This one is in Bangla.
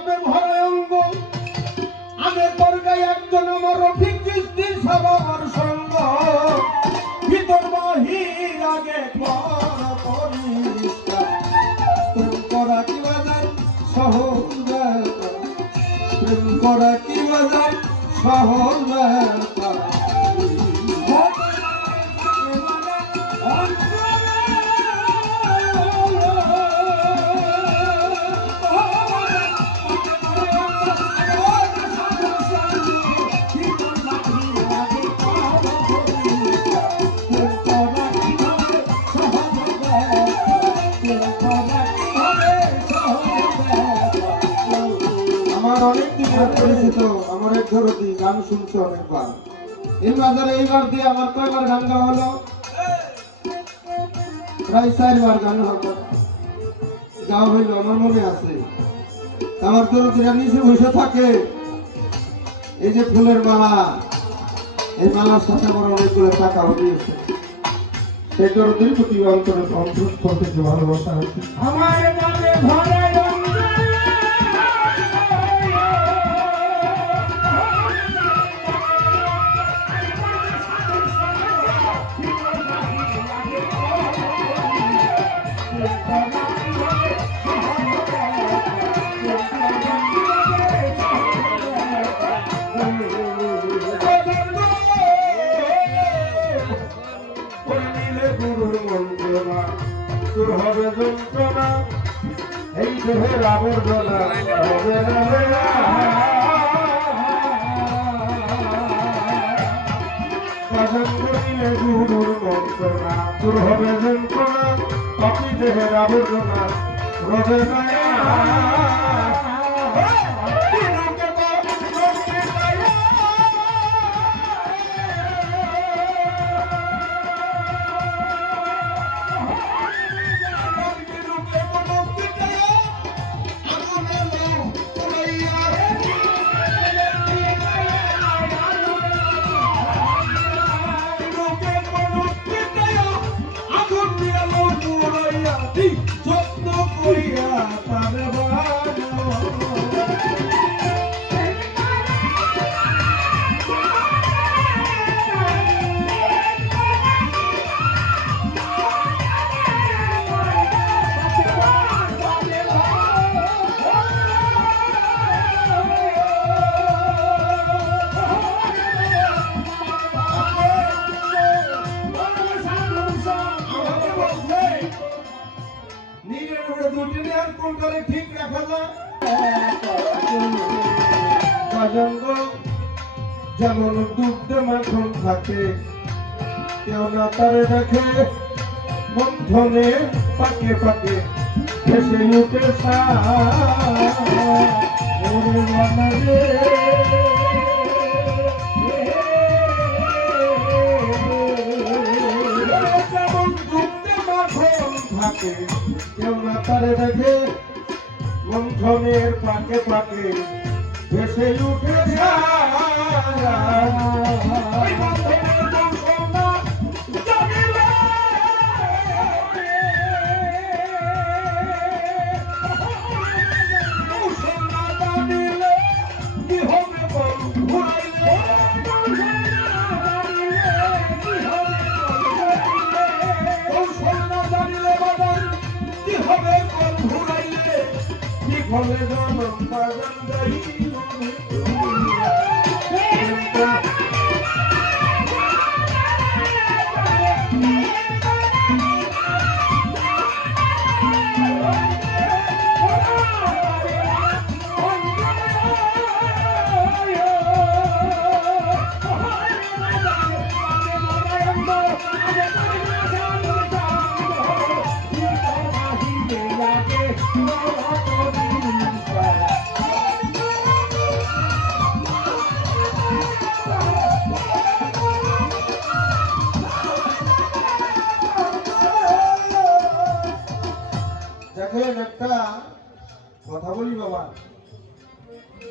পাপে ভরা অঙ্গ আমি তোর গায়ে একজন আমার রফিক কিস্তির সবার সঙ্গ ভিতর বাহির আগে প্রেম করা কি বাজার সহজ প্রেম করা কি বাজার সহজ অনেক দিনের পরিচিত আমার এক ধরতি গান শুনছে অনেকবার এই বাজারে এইবার দিয়ে আমার কয়বার গান গাওয়া হলো প্রায় 4বার গান হলো গাওয়া হইলো আমার মনে আছে আমার ধরতিরা নিচে বসে থাকে এই যে ফুলের মালা এই মালার সাথে আমার অনেকগুলো টাকা দিয়েছে সেই ধরতির প্রতি অন্তরে অন্তর থেকে ভালোবাসা আছে আমার মনে ভরা হবে যন্ত্রণা এই দেহের আবর্জনা হবে করিলে গুরুর মন্ত্রণা তোর হবে যন্ত্রণা পাপি দেহের আবর্জনা রবে না ঠিক রাখা যায় যেমন দুগ্ধ মাখন থাকে কেউ না তারে দেখে মন্থনে পাকে পাকে ভেসে উঠে যেমন দুগ্ধ মাখন থাকে কেউ না তারে দেখে মন্থনের পাকে পাকে ভেসে উঠে হবে জনম বাজান দাই দেখেন একটা কথা বলি বাবা